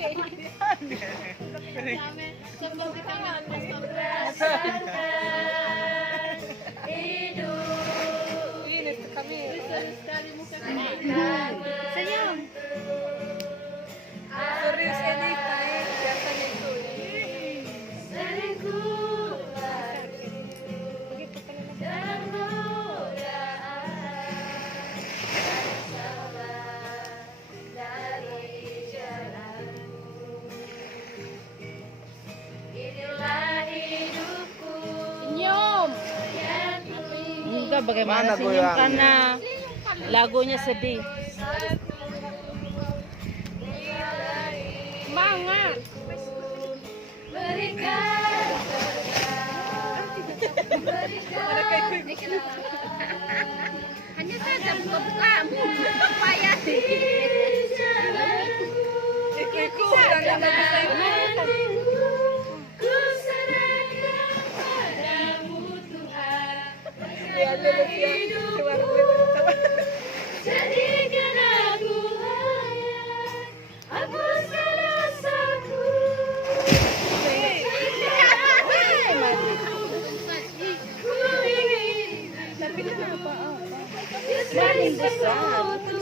Ini kami. Senyum. Serius ini kain biasanya itu. Senyum. Enggak bagaimana Mana senyum goyang? karena lagunya sedih. Semangat. Hanya saja buka-bukamu payah. Iku dan ya dulu ya keluar Jadikan aku layak hapus rasaku. Paling besar.